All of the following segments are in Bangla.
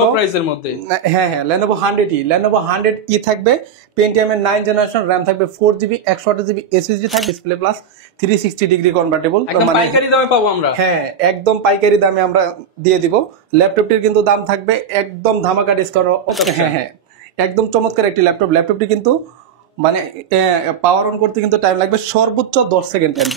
লো প্রাইসের মধ্যে। হ্যাঁ হ্যাঁ, Lenovo 100E থাকবে, Pentium এর 9 জেনারেশন, RAM থাকবে 4GB, 128GB SSD থাকবে, ডিসপ্লে প্লাস 360 ডিগ্রি কনভার্টেবল। একদম পাইকারি দামে পাবো আমরা। হ্যাঁ, একদম পাইকারি দামে আমরা দিয়ে দিব। ল্যাপটপটির কিন্তু দাম থাকবে একদম ধামাকা ডিসকাউন্ট। হ্যাঁ হ্যাঁ, একদম চমৎকার একটি ল্যাপটপ। ল্যাপটপটি কিন্তু মানে পাওয়ার অন করতে কিন্তু টাইম লাগবে সর্বোচ্চ 10 সেকেন্ড টাইম।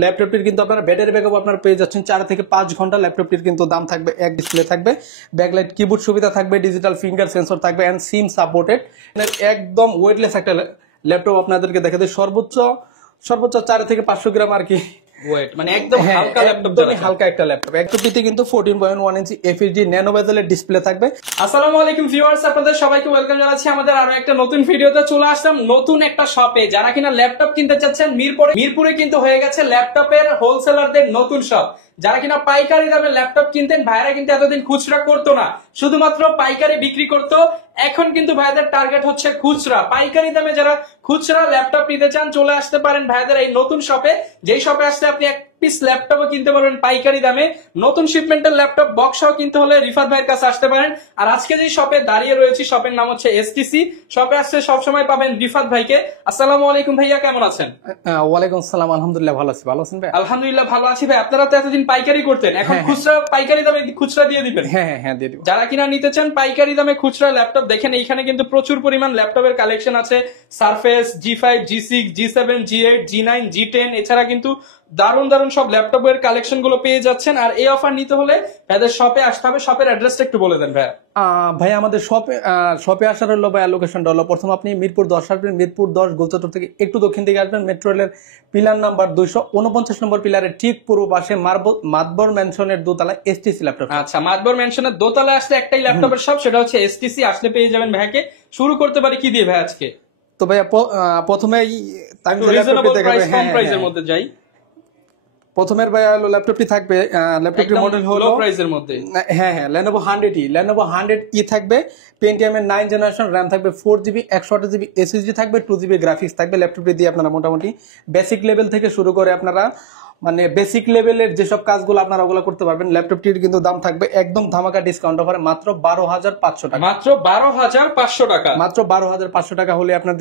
ল্যাপটপটির কিন্তু আপনারা ব্যাটারি ব্যাকআপ আপনারা পেয়ে যাচ্ছেন 4 থেকে 5 ঘন্টা। ল্যাপটপটির কিন্তু দাম থাকবে, এক ডিসপ্লে থাকবে, ব্যাকলাইট কিবোর্ড সুবিধা থাকবে, ডিজিটাল ফিঙ্গার সেন্সর থাকবে এন্ড সিম সাপোর্টেড। একদম ওয়েটলেস একটা ল্যাপটপ আপনাদেরকে দেখাতে, সর্বোচ্চ 4 থেকে 500 গ্রাম আর কি ওয়েট, মানে একদম হালকা ল্যাপটপ, হালকা একটা ল্যাপটপ। ল্যাপটপটিতে কিন্তু 14.1 ইঞ্চি FHD ন্যানো বেজেলের ডিসপ্লে থাকবে। আসসালামু আলাইকুম ভিউয়ার্স, আপনাদের সবাইকে ওয়েলকাম জানাচ্ছি আমাদের আরো একটা নতুন ভিডিওতে। চলে আসলাম নতুন একটা শপে। যারা কিনা ল্যাপটপ কিনতে চাচ্ছেন, মিরপুরে কিন্তু হয়ে গেছে ল্যাপটপের হোলসেলারদের নতুন শপ। যারা কিনা পাইকারি দামে ল্যাপটপ কিনতেন, ভাইরা কিন্তু এতদিন খুচরা করতো না, শুধুমাত্র পাইকারি বিক্রি করতো। এখন কিন্তু ভাইদের টার্গেট হচ্ছে খুচরা। পাইকারি দামে যারা খুচরা ল্যাপটপ নিতে চান, চলে আসতে পারেন ভাইদের এই নতুন শপে। যেই শপে আসলে আপনি এক পিস ল্যাপটপও কিনতে পারবেন পাইকারি দামে। নতুন শিপমেন্টের ল্যাপটপ বক্সও কিনতে হলে রিফাত ভাইয়ের কাছে আসতে পারেন। আর আজকে যে শপে দাঁড়িয়ে রয়েছি, শপের নাম হচ্ছে এসটিসি। শপে আসলে সবসময় পাবেন রিফাত ভাইকে। আসসালামু আলাইকুম ভাইয়া, কেমন আছেন? ওয়ালাইকুম আসসালাম, আলহামদুলিল্লাহ ভালো আছি। ভালো আছেন ভাই? আলহামদুলিল্লাহ ভালো আছি ভাই। আপনারা তো এতদিন পাইকারি করতেন, এখন খুচরা পাইকারি দামে খুচরা দিয়ে দিবেন? হ্যাঁ হ্যাঁ, দিয়ে দিব। যারা কিনা নিতে চান পাইকারি দামে খুচরা ল্যাপটপ, দেখেন এইখানে কিন্তু প্রচুর পরিমাণ ল্যাপটপের কালেকশন আছে। Surface, G5, G6, G7, G8, G9, G10, এছাড়া কিন্তু দারুণ দারুণ সব ল্যাপটপের কালেকশন গুলো পেয়ে যাচ্ছেন। আর এই অফার নিতে হলে ভাইদের শপে আসতে হবে। শপের অ্যাড্রেসটা একটু বলে দেন ভাই। ভাই আমাদের শপে আসার হলো ভাই লোকেশনটা হলো, প্রথম আপনি মিরপুর 10 আসবেন, মিরপুর 10 গোলচত্বর থেকে একটু দক্ষিণ দিকে আসবেন, মেট্রো রেলের পিলার নাম্বার 249 নম্বর পিলারের ঠিক পূর্ব পাশে মাতবর ম্যানশনের দোতলায় এসটিসি ল্যাপটপ। আচ্ছা, মাতবর ম্যানশনের দোতলায় আসলে একটাই ল্যাপটপের শপ, সেটা হচ্ছে এসটিসি। আসলে পেয়ে যাবেন ভাইকে। শুরু করতে পারি কি দিয়ে ভাই আজকে? তো ভাইয়া প্রথমেই প্রাইসের মধ্যে যাই। প্রথমের ভাইয়া হলো ল্যাপটপটি থাকবে, ল্যাপটপটির মডেল হলো লো প্রাইসের মধ্যে। হ্যাঁ হ্যাঁ, Lenovo 100E থাকবে, Pentium এর 9 জেনারেশন, RAM থাকবে 4GB, 128GB SSD থাকবে, 2GB গ্রাফিক্স থাকবে। ল্যাপটপটি দিয়ে আপনারা মোটামুটি বেসিক লেভেল থেকে শুরু করে আপনারা মানে বেসিক লেভেলের যেসব কাজগুলো আপনারা ওগুলো করতে পারবেন। ল্যাপটপটির কিন্তু দাম থাকবে একদম ধামাকা ডিসকাউন্ট অফারে মাত্র 12,500 টাকা। মাত্র 12,500 টাকা। মাত্র 12,500 টাকা হলে আপনারা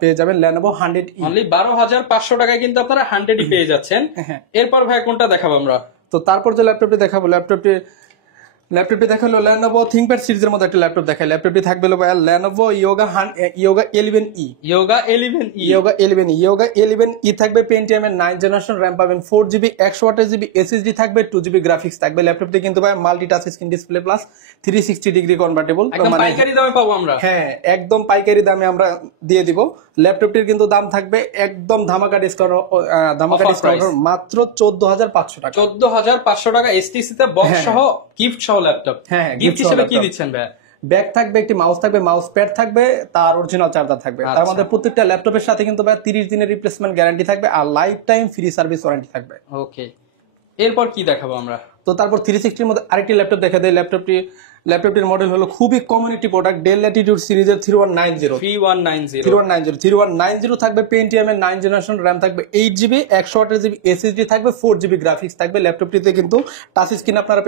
পেয়ে যাবেন Lenovo 100E। অনলি 12,500 টাকায় কিন্তু আপনারা 100E পেয়ে যাচ্ছেন। এরপর ভাই কোনটা দেখাবো আমরা? তো তারপর যে ল্যাপটপটি দেখাবো, ল্যাপটপটি দেখালো Lenovo ThinkPad সিরিজের মধ্যে একটা ল্যাপটপ দেখায়। ল্যাপটপটি থাকবে Lenovo Yoga 11E। Yoga 11E থাকবে, Pentium এর 9 জেনারেশন, RAM পাবেন 4GB, 128GB SSD থাকবে, 2GB গ্রাফিক্স থাকবে। ল্যাপটপটি কিন্তু ভাই multi touch screen display plus 360 degree convertible. একদম পাইকারি দামে পাবো আমরা। হ্যাঁ, একদম পাইকারি দামে আমরা দিয়ে দিব। ল্যাপটপটির কিন্তু দাম থাকবে একদম ধামাকা ডিসকাউন্ট মাত্র 14,500 টাকা। 14,500 টাকা এসটিসি তে বক্স সহ, গিফট সহ ল্যাপটপ। হ্যাঁ, গিফট হিসেবে কি দিচ্ছেন ভাই? ব্যাগ থাকবে, একটি মাউস থাকবে, মাউস প্যাড থাকবে, তার অরিজিনাল চার্জার থাকবে। তার মধ্যে প্রত্যেকটা ল্যাপটপের সাথে কিন্তু ভাই 30 দিনের রিপ্লেসমেন্ট গ্যারান্টি থাকবে আর life time free service warranty থাকবে। ওকে, এরপর কি দেখাবো আমরা? তো তারপর 360 এর মধ্যে আরেকটি ল্যাপটপ দেখা দেয়। ল্যাপটপটির মডেল হলো খুবই কমিউনিটি প্রোডাক্ট, ডেল ল্যাটিটিউড সিরিজের 3190 থাকবে, Pentium এর 9 জেনারেশন, RAM থাকবে 8GB, 128GB SSD থাকবে, 4GB গ্রাফিক্স থাকবে। ল্যাপটপটিতে কিন্তু টাচ স্ক্রিন আপনারা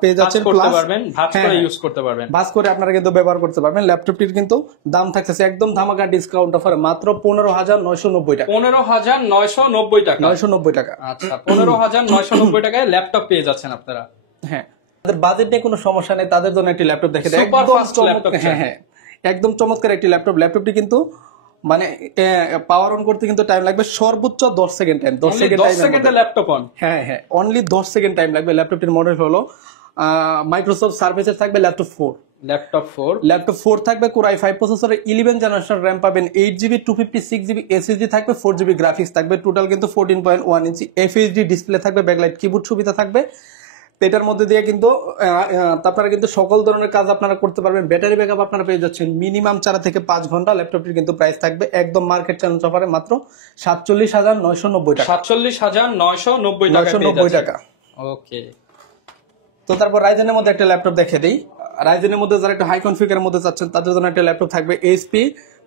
পেয়ে যাচ্ছেন, প্লাস ভাঁজ করে ইউজ করতে পারবেন, ভাঁজ করে আপনারা কিন্তু ব্যবহার করতে পারবেন। ল্যাপটপটির কিন্তু দাম থাকতেছে একদম ধামাকা ডিসকাউন্ট অফারে মাত্র 15,990 টাকা। 15,990 টাকা। 990 টাকা। আচ্ছা, 15,990 টাকায় ল্যাপটপ পেয়ে যাচ্ছেন আপনারা। হ্যাঁ, তাদের বাজেট নিয়ে কোনো সমস্যা নেই, তাদের জন্য একটি ল্যাপটপ দেখে দেয়। হ্যাঁ, একদম চমৎকার একটি ল্যাপটপ। ল্যাপটপটি কিন্তু মানে পাওয়ার অন করতে কিন্তু টাইম লাগবে সর্বোচ্চ 10 সেকেন্ড টাইম। 10 সেকেন্ডে ল্যাপটপ অন। হ্যাঁ হ্যাঁ, অনলি 10 সেকেন্ড টাইম লাগবে। ল্যাপটপটির মডেল হলো মাইক্রোসফট সার্ফেসের থাকবে ল্যাপটপ 4 থাকবে, Core i5 প্রসেসরের 11 জেনারেশন, RAM পাবেন 8GB, 256GB SSD থাকবে, 4GB গ্রাফিক্স থাকবে। টোটাল কিন্তু 14.1 ইঞ্চি FHD ডিসপ্লে থাকবে, ব্যাকলাইট কিবোর্ড সুবিধা থাকবে। এটার মধ্যে দিয়ে কিন্তু আপনারা কিন্তু সকল ধরনের কাজ আপনারা করতে পারবেন। ব্যাটারি ব্যাকআপ আপনারা পেয়ে যাচ্ছেন মিনিমাম 4 থেকে 5 ঘন্টা। ল্যাপটপটির কিন্তু প্রাইস থাকবে একদম মার্কেট চ্যালেঞ্জ অফারে মাত্র 47,990 টাকা। 47,990 টাকা। ওকে, তো তারপর রাইজেনের মধ্যে একটা ল্যাপটপ দেখে দিই। রাইজেনের মধ্যে যারা একটা হাই কনফিগারের মধ্যে চাচ্ছেন তাদের জন্য একটা ল্যাপটপ থাকবে HP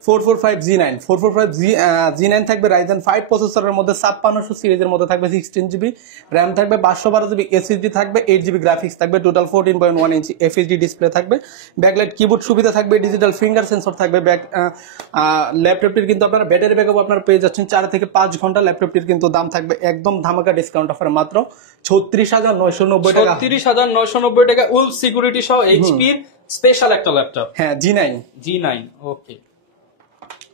445 G9 থাকবে Ryzen 5 প্রসেসরের মধ্যে 5600 সিরিজের মধ্যে থাকবে 16GB RAM থাকবে 512GB SSD থাকবে 8GB গ্রাফিক্স থাকবে টোটাল 14.1 ইঞ্চি FHD ডিসপ্লে থাকবে ব্যাকলাইট কিবোর্ড সুবিধা থাকবে ডিজিটাল ফিঙ্গার সেন্সর থাকবে ল্যাপটপটির কিন্তু আপনারা ব্যাটারি ব্যাকআপ আপনারা পেয়ে যাচ্ছেন 4 থেকে 5 ঘন্টা ল্যাপটপটির কিন্তু দাম থাকবে একদম ধামাকা ডিসকাউন্ট অফার মাত্র 36990 টাকা 36990 টাকা উলফ সিকিউরিটি সহ HP স্পেশাল একটা ল্যাপটপ হ্যাঁ G9 ওকে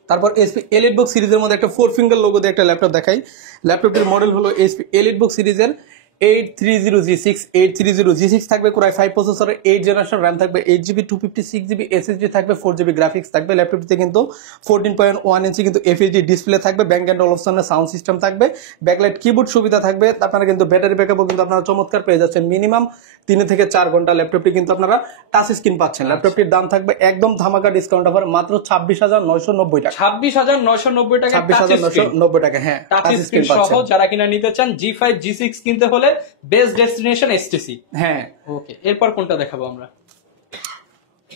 তারপর HP EliteBook সিরিজের মধ্যে একটা 4 ফিঙ্গার লোগো দিয়ে একটা ল্যাপটপ দেখাই ল্যাপটপটির মডেল হলো HP EliteBook সিরিজের 830G6 থাকবে Core i5 প্রসেসরের 8 জেনারেশন RAM থাকবে 8GB 256GB SSD থাকবে 4GB গ্রাফিক্স থাকবে ল্যাপটপটিতে কিন্তু 14.1 ইঞ্চি কিন্তু FHD ডিসপ্লে থাকবে ব্যাংক এন্ড অলপশনের সাউন্ড সিস্টেম থাকবে ব্যাকলাইট কিবোর্ড সুবিধা থাকবে আপনারা কিন্তু ব্যাটারি ব্যাকআপও কিন্তু আপনারা চমৎকার পেয়ে যাচ্ছেন মিনিমাম 3 থেকে 4 ঘন্টা ল্যাপটপটি কিন্তু আপনারা টাচ স্ক্রিন পাচ্ছেন ল্যাপটপটির দাম থাকবে একদম ধামাকা ডিসকাউন্ট অফার মাত্র 26990 টাকা 26990 টাকা 26990 টাকা হ্যাঁ টাচ স্ক্রিন সহ যারা কিনা নিতে চান G5 G6 কিনতে হলে বেস্ট ডেস্টিনেশন HTC হ্যাঁ ওকে এরপর কোনটা দেখাবো আমরা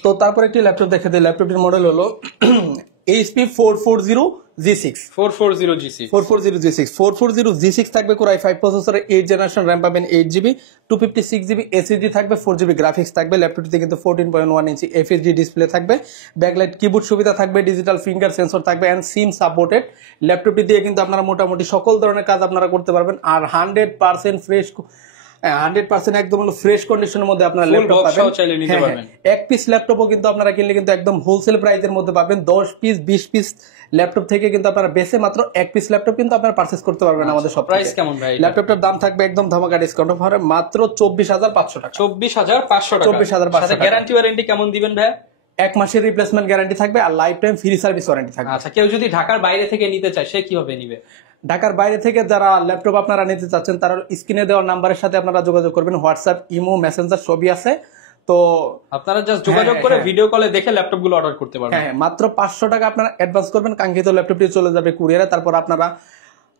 তো তারপর একটি ল্যাপটপ দেখে দিই ল্যাপটপটির মডেল হলো HP 440G6 থাকবে Core i5 প্রসেসরে 8 জেনারেশন RAM পাবেন 8GB 256GB SSD থাকবে 4GB গ্রাফিক্স থাকবে ল্যাপটপটিতে কিন্তু 14.1 ইঞ্চি FHD ডিসপ্লে থাকবে ব্যাকলাইট কিবোর্ড সুবিধা থাকবে ডিজিটাল ফিঙ্গার সেন্সর থাকবে এন্ড সিম সাপোর্টেড ল্যাপটপটি দিয়ে কিন্তু আপনারা মোটামুটি সকল ধরনের কাজ আপনারা করতে পারবেন আর 100% ফ্রেশ 100% একদম ফ্রেশ কন্ডিশনের মধ্যে আপনারা ল্যাপটপ পাবেন এক পিস ল্যাপটপও কিন্তু আপনারা কিনলে কিন্তু একদম হোলসেল প্রাইসের মধ্যে পাবেন 10 পিস 20 পিস ল্যাপটপ থেকে কিন্তু আপনারা বেশি মাত্র এক পিস ল্যাপটপ কিন্তু আপনারা পারচেজ করতে পারবেন আমাদের সব প্রাইস কেমন ভাই ল্যাপটপটার দাম থাকবে একদম ধামাকা ডিসকাউন্ট অফারে মাত্র 24500 টাকা 24500 টাকা 24500 টাকা গ্যারান্টি ওয়ারেন্টি কেমন দিবেন ভাই এক মাসের রিপ্লেসমেন্ট গ্যারান্টি থাকবে আর life time free service warranty থাকবে আচ্ছা কেউ যদি ঢাকার বাইরে থেকে নিতে চায় সে কিভাবে নিবে ঢাকার বাইরে থেকে যারা ল্যাপটপ আপনারা নিতে চাচ্ছেন তারা স্ক্রিনে দেওয়া নাম্বারের সাথে আপনারা যোগাযোগ করবেন হোয়াটসঅ্যাপ ইমো মেসেঞ্জার সবই আছে তো আপনারা জাস্ট যোগাযোগ করে ভিডিও কলে দেখে ল্যাপটপ গুলো অর্ডার করতে পারবেন হ্যাঁ মাত্র 500 টাকা আপনারা অ্যাডভান্স করবেন কাঙ্ক্ষিত ল্যাপটপটি চলে যাবে কুরিয়ারে তারপর আপনারা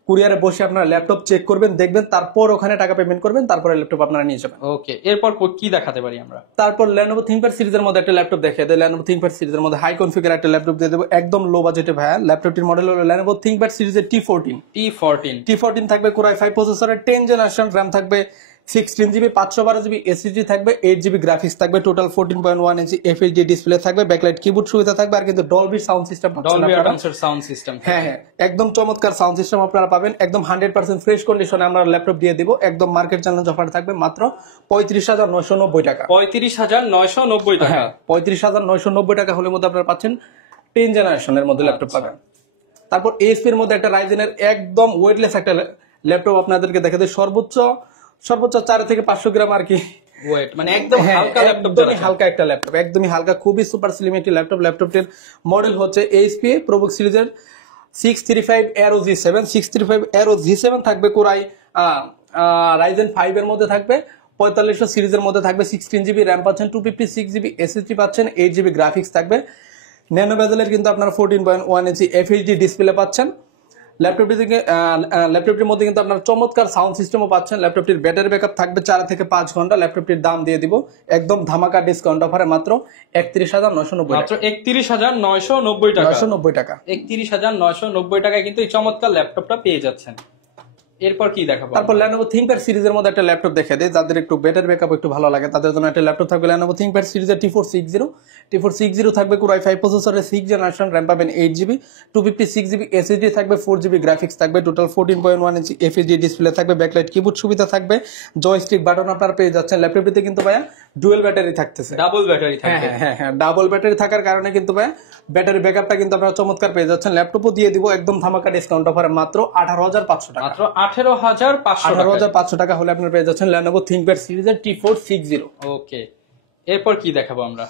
কুরিয়ারে বসে আপনারা ল্যাপটপ চেক করবেন দেখবেন তারপর ওখানে টাকা পেমেন্ট করবেন তারপরে ল্যাপটপ আপনারা নিয়ে যাবেন ওকে এরপর কি দেখাতে পারি আমরা তারপর Lenovo ThinkPad সিরিজের মধ্যে একটা ল্যাপটপ দেখিয়ে দেয় Lenovo ThinkPad সিরিজের মধ্যে হাই কনফিগার একটা ল্যাপটপ দিয়ে দেবো একদম লো বাজেটে ভাইয়া ল্যাপটপটির মডেল হলো Lenovo ThinkPad সিরিজের T14 থাকবে Core i5 প্রসেসরের 10 জেনারেশন RAM থাকবে 16GB 512GB SSD থাকবে 8GB গ্রাফিক্স থাকবে টোটাল 14.1 ইঞ্চি FHD ডিসপ্লে থাকবে ব্যাকলাইট কিবোর্ড সুবিধা থাকবে আর কিন্তু ডলবি সাউন্ড সিস্টেম হ্যাঁ একদম চমৎকার সাউন্ড সিস্টেম আপনারা পাবেন একদম 100% ফ্রেশ কন্ডিশনে আমরা ল্যাপটপ দিয়ে দিব একদম মার্কেট চ্যালেঞ্জ অফার থাকবে মাত্র 35990 টাকা 35990 টাকা 35990 টাকা হলে মধ্যে আপনারা পাচ্ছেন 10 জেনারেশনের মধ্যে ল্যাপটপ পাবেন তারপর ASP এর মধ্যে একটা রাইজেনের একদম ওয়েটলেস একটা ল্যাপটপ আপনাদেরকে দেখাতে সর্বোচ্চ 4 থেকে 500 গ্রাম আর কি ওয়েট মানে একদম হালকা ল্যাপটপ হালকা একটা ল্যাপটপ একদমই হালকা খুবই সুপার স্লিম একটি ল্যাপটপটির মডেল হচ্ছে HP ProBook সিরিজের 635 Aero G7 থাকবে Core i Ryzen 5 এর মধ্যে থাকবে 4500 সিরিজের মধ্যে থাকবে 16GB RAM পাচ্ছেন 256GB SSD পাচ্ছেন 8GB গ্রাফিক্স থাকবে ন্যানো বেজেলের কিন্তু আপনারা 14.1 ইঞ্চি FHD ডিসপ্লে পাচ্ছেন ল্যাপটপটির মধ্যে কিন্তু আপনার চমৎকার সাউন্ড সিস্টেমও পাচ্ছেন ল্যাপটপটির ব্যাটারি ব্যাকআপ থাকবে 4 থেকে 5 ঘন্টা ল্যাপটপটির দাম দিয়ে দিব একদম ধামাকা ডিসকাউন্ট অফারে মাত্র 31990 মাত্র 31990 টাকা 990 টাকা 31990 টাকায় কিন্তু এই চমৎকার ল্যাপটপটা পেয়ে যাচ্ছেন এরপর কি দেখাবো তারপর Lenovo ThinkPad সিরিজের মধ্যে একটা ল্যাপটপ দেখিয়ে দেই যাদের একটু ব্যাটারি ব্যাকআপ একটু ভালো লাগে তাদের জন্য একটা ল্যাপটপ থাকবে Lenovo ThinkPad সিরিজের T460 থাকবে Core i5 প্রসেসরের 6 জেনারেশন RAM পাবেন 8GB 256GB SSD থাকবে 4GB গ্রাফিক্স থাকবে টোটাল 14.1 ইঞ্চি FHD ডিসপ্লে থাকবে ব্যাকলাইট কিবোর্ড সুবিধা থাকবে জয়স্টিক বাটন আপনারা পেয়ে যাচ্ছেন ল্যাপটপটিতে কিন্তু ভাইয়া ডুয়াল ব্যাটারি থাকতেছে ডাবল ব্যাটারি থাকবে হ্যাঁ ডাবল ব্যাটারি থাকার কারণে কিন্তু ভাইয়া ব্যাটারি ব্যাকআপটা কিন্তু আপনারা চমৎকার পেয়ে যাচ্ছেন ল্যাপটপও দিয়ে দিব একদম ধামাকা ডিসকাউন্ট অফারে মাত্র 18500 টাকা মাত্র 18500 টাকা হলে আপনারা পেয়ে যাচ্ছেন Lenovo ThinkPad সিরিজের T460 ওকে এরপর কি দেখাবো আমরা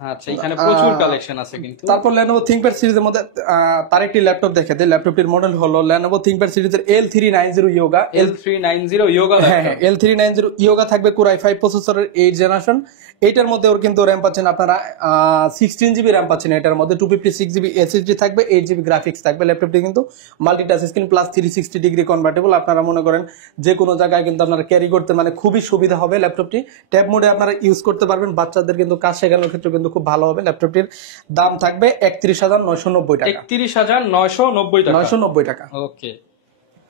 আচ্ছা এখানে প্রচুর কালেকশন আছে কিন্তু তারপর Lenovo ThinkPad সিরিজের মধ্যে তার একটি ল্যাপটপ দেখে দেই ল্যাপটপটির মডেল হলো Lenovo ThinkPad সিরিজের L390 Yoga হ্যাঁ L390 Yoga থাকবে Core i5 প্রসেসরের 8 জেনারেশন এটার মধ্যে ওর কিন্তু RAM পাচ্ছেন আপনারা 16GB RAM পাচ্ছেন এটার মধ্যে 256GB SSD থাকবে 8GB গ্রাফিক্স থাকবে ল্যাপটপটি কিন্তু multi touch screen plus 360 degree convertible আপনারা মনে করেন যে কোনো জায়গায় কিন্তু আপনারা ক্যারি করতে মানে খুবই সুবিধা হবে ল্যাপটপটি ট্যাব মোডে আপনারা ইউজ করতে পারবেন বাচ্চাদের কিন্তু কাজ শেখানোর ক্ষেত্রে কিন্তু কিন্তু খুব ভালো হবে। ল্যাপটপটির দাম থাকবে 31,990 টাকা। 31,990 টাকা। 990 টাকা। ওকে,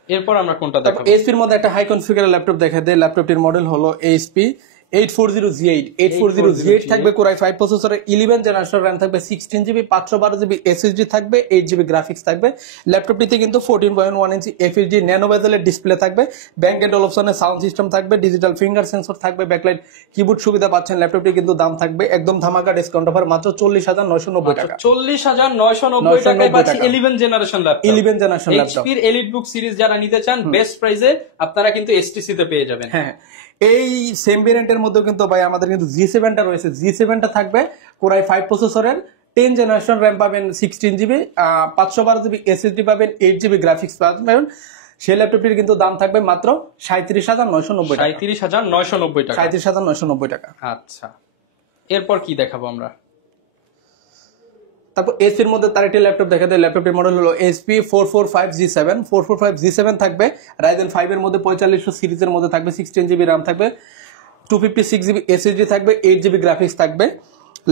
এরপর আমরা কোনটা দেখাবো? এইচপির মধ্যে একটা হাই কনফিগার ল্যাপটপ দেখা দেয়। ল্যাপটপটির মডেল হলো এইচপি 840G8। 840G8 থাকবে Core i5 প্রসেসরের 11 জেনারেশন, RAM থাকবে 16GB, 512GB SSD থাকবে, 8GB গ্রাফিক্স থাকবে। ল্যাপটপটিতে কিন্তু 14.1 ইঞ্চি FHD ন্যানো বেজেলের ডিসপ্লে থাকবে, ব্যাংক এন্ড অপশনের সাউন্ড সিস্টেম থাকবে, ডিজিটাল ফিঙ্গার সেন্সর থাকবে, ব্যাকলাইট কিবোর্ড সুবিধা পাচ্ছেন। ল্যাপটপটি কিন্তু দাম থাকবে একদম ধামাকা ডিসকাউন্ট অফার মাত্র 40,990 টাকা। 40,990 টাকায় পাচ্ছি 11 জেনারেশন ল্যাপটপ। 11 generation laptop. এইচপির এলিটবুক সিরিজ যারা নিতে চান বেস্ট প্রাইসে আপনারা কিন্তু এসটিসি তে পেয়ে যাবেন। হ্যাঁ, এই সেম ভেরিয়েন্টের মধ্যে কিন্তু ভাই আমাদের কিন্তু G7টা রয়েছে। G7টা থাকবে Core i5 প্রসেসরের 10 জেনারেশন, RAM পাবেন 16GB, 512GB SSD পাবেন, 8GB গ্রাফিক্স পাবেন। সেই ল্যাপটপটির কিন্তু দাম থাকবে মাত্র 37,990 টাকা। 37,990 টাকা। 37,990 টাকা। আচ্ছা, এরপর কি দেখাবো আমরা? তারপর এসপির মধ্যে তার একটি ল্যাপটপ দেখা দেয়। ল্যাপটপটির মডেল হলো HP 445G7। 445G7 থাকবে Ryzen 5 এর মধ্যে 4500 সিরিজের মধ্যে থাকবে, 16GB RAM থাকবে, 256GB SSD থাকবে, 8GB গ্রাফিক্স থাকবে।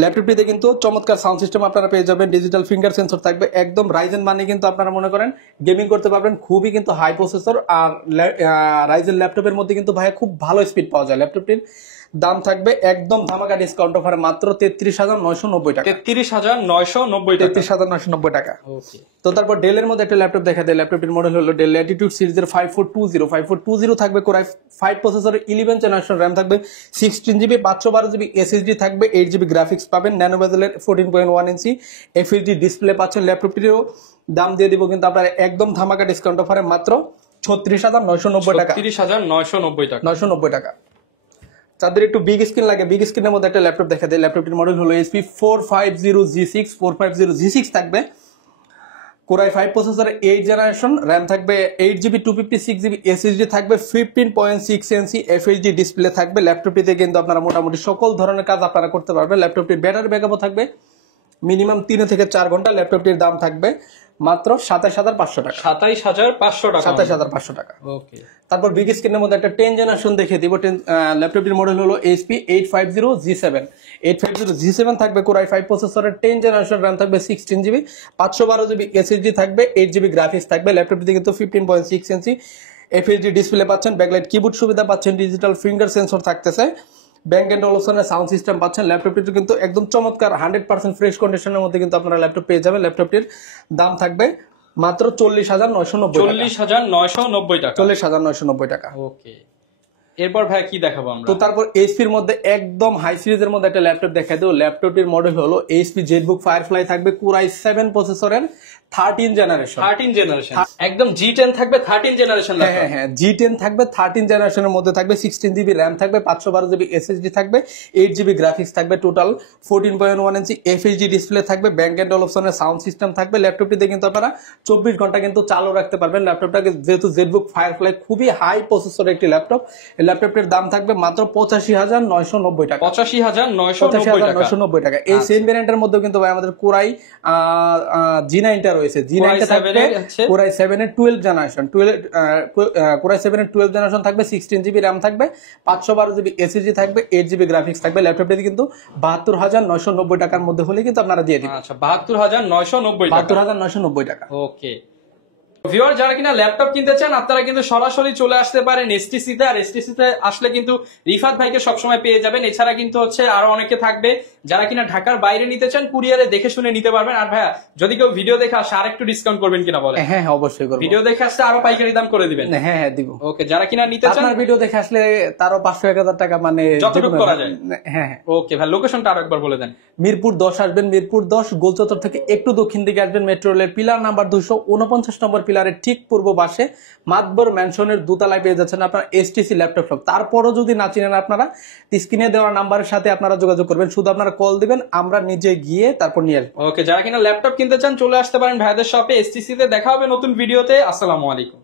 ল্যাপটপটিতে কিন্তু চমৎকার সাউন্ড সিস্টেম আপনারা পেয়ে যাবেন, ডিজিটাল ফিঙ্গার সেন্সর থাকবে। একদম রাইজেন মানে কিন্তু আপনারা মনে করেন গেমিং করতে পারবেন, খুবই কিন্তু হাই প্রসেসর। আর রাইজেন ল্যাপটপের মধ্যে কিন্তু ভাই খুব ভালো স্পিড পাওয়া যায়। ল্যাপটপটির দাম থাকবে একদম ধামাকা ডিসকাউন্ট অফারে মাত্র 33,990 টাকা। 33,990 টাকা। 33,990 টাকা। ওকে, তো তারপর ডেলের মধ্যে একটা ল্যাপটপ দেখা দেয়। ল্যাপটপটির মডেল হলো ডেল ল্যাটিটিউড সিরিজের 5420। 5420 থাকবে Core i5 প্রসেসরের 11 জেনারেশন, RAM থাকবে 16GB, 512GB SSD থাকবে, 8GB গ্রাফিক্স পাবেন, ন্যানো বেজেলের 14.1 ইঞ্চি FHD ডিসপ্লে পাচ্ছেন। ল্যাপটপটিরও দাম দিয়ে দিব কিন্তু আপনারা একদম ধামাকা ডিসকাউন্ট অফারে মাত্র 36,990 টাকা। 36,990 টাকা। 990 টাকা। তাদের একটু বিগ স্ক্রিন লাগে, বিগ স্ক্রিনের মধ্যে একটা ল্যাপটপ দেখা দেয়। ল্যাপটপটির মডেল হলো HP 450G6। 450G6 থাকবে Core i5 প্রসেসরের 8 জেনারেশন, RAM থাকবে 8GB, 256GB SSD থাকবে, 15.6 ইঞ্চি FHD ডিসপ্লে থাকবে। ল্যাপটপটিতে কিন্তু আপনারা মোটামুটি সকল ধরনের কাজ আপনারা করতে পারবেন। ল্যাপটপটির ব্যাটারি ব্যাকআপও থাকবে মিনিমাম 3 থেকে 4 ঘন্টা। ল্যাপটপটির দাম থাকবে মাত্র 27,500 টাকা। 27,500 টাকা। 27,500 টাকা। ওকে, তারপর বিগ স্ক্রিনের মধ্যে একটা 10 জেনারেশন দেখে দিব। ল্যাপটপটির মডেল হলো HP 850G7। 850G7 থাকবে Core i5 প্রসেসরের 10 জেনারেশন, RAM থাকবে 16GB, 512GB SSD থাকবে, 8GB গ্রাফিক্স থাকবে। ল্যাপটপটিতে কিন্তু 15.6 ইঞ্চি FHD ডিসপ্লে পাচ্ছেন, ব্যাকলাইট কিবোর্ড সুবিধা পাচ্ছেন, ডিজিটাল ফিঙ্গার সেন্সর থাকতেছে, ব্যাংক এন্ড অপশনের সাউন্ড সিস্টেম পাচ্ছেন। ল্যাপটপটি কিন্তু একদম চমৎকার 100% ফ্রেশ কন্ডিশনের মধ্যে কিন্তু আপনারা ল্যাপটপ পেয়ে যাবেন। ল্যাপটপটির দাম থাকবে মাত্র 40,990 টাকা। 40,990 টাকা। 40,990 টাকা। ওকে, এরপর ভাই কি দেখাবো আমরা? তো তারপর এইচপির মধ্যে একদম হাই সিরিজের মধ্যে একটা ল্যাপটপ দেখা দেব। ল্যাপটপটির মডেল হলো HP ZBook Firefly, থাকবে Core i7 প্রসেসরের 13 জেনারেশন। 13 জেনারেশন, একদম G10 থাকবে 13 জেনারেশন ল্যাপটপ। হ্যাঁ হ্যাঁ, G10 থাকবে 13 জেনারেশনের মধ্যে থাকবে, 16GB RAM থাকবে, 512GB SSD থাকবে, 8GB গ্রাফিক্স থাকবে, টোটাল 14.1 ইঞ্চি FHD ডিসপ্লে থাকবে, ব্যাংক এন্ড অপশনের সাউন্ড সিস্টেম থাকবে। ল্যাপটপটিতে কিন্তু আপনারা 24 ঘন্টা কিন্তু চালু রাখতে পারবেন। ল্যাপটপটাকে যেহেতু ZBook Firefly খুবই হাই প্রসেসরের একটি ল্যাপটপ, এই ল্যাপটপটির দাম থাকবে মাত্র 85,990 টাকা। 85,990 টাকা। এই সেম ভ্যারিয়েন্টের মধ্যে কিন্তু ভাই আমাদের Core i G9টা রয়েছে। G9টা থাকবে Core i7 এর 12 জেনারেশন। Core i7 এর 12 জেনারেশন থাকবে, 16GB RAM থাকবে, 512GB SSD থাকবে, 8GB গ্রাফিক্স থাকবে। ল্যাপটপটি কিন্তু 72,990 টাকার মধ্যে হলে কিন্তু আপনারা দিয়ে দিবেন। আচ্ছা, 72,990 টাকা। 72,990 টাকা। ওকে, ভিউয়ার যারা কিনা ল্যাপটপ কিনতে চান আপনারা কিন্তু সরাসরি চলে আসতে পারেন এসটিসি তে। আর এসটিসি তে আসলে কিন্তু রিফাত ভাইকে সবসময় পেয়ে যাবেন। এছাড়া কিন্তু হচ্ছে আরো অনেকে থাকবে যারা কিনা ঢাকার বাইরে নিতে চান, কুরিয়ারে দেখে শুনে নিতে পারবেন। আর ভাইয়া যদি কেউ ভিডিও দেখে আসে আর একটু ডিসকাউন্ট করবেন কিনা বলেন? হ্যাঁ হ্যাঁ, অবশ্যই করব। ভিডিও দেখে আসলে আরো পাইকারি দাম করে দিবেন? হ্যাঁ হ্যাঁ, দিব। ওকে, যারা কিনা নিতে চান আপনার ভিডিও দেখে আসলে তারও 500-1000 টাকা মানে যতটুকু করা যায়। হ্যাঁ হ্যাঁ। ওকে ভাই, লোকেশনটা আরো একবার বলে দেন। মিরপুর 10 আসবেন, মিরপুর 10 গোলচত্বর থেকে একটু দক্ষিণ দিকে আসবেন, মেট্রো রেলের পিলার নাম্বার 249 নম্বর পিলারের ঠিক পূর্ব পাশে মাতবর ম্যানশনের দোতলায় পেয়ে যাচ্ছেন আপনারা এসটিসি ল্যাপটপ শপ। তারপরও যদি না চিনেন আপনারা স্ক্রিনে দেওয়া নাম্বারের সাথে আপনারা যোগাযোগ করবেন, শুধু আপনারা কল দিবেন, আমরা নিজে গিয়ে তারপর নিয়ে আসবো। ওকে, যারা কিনা ল্যাপটপ কিনতে চান চলে আসতে পারেন ভাইদের শপে এসটিসি তে। দেখা হবে নতুন ভিডিওতে। আসসালামু আলাইকুম।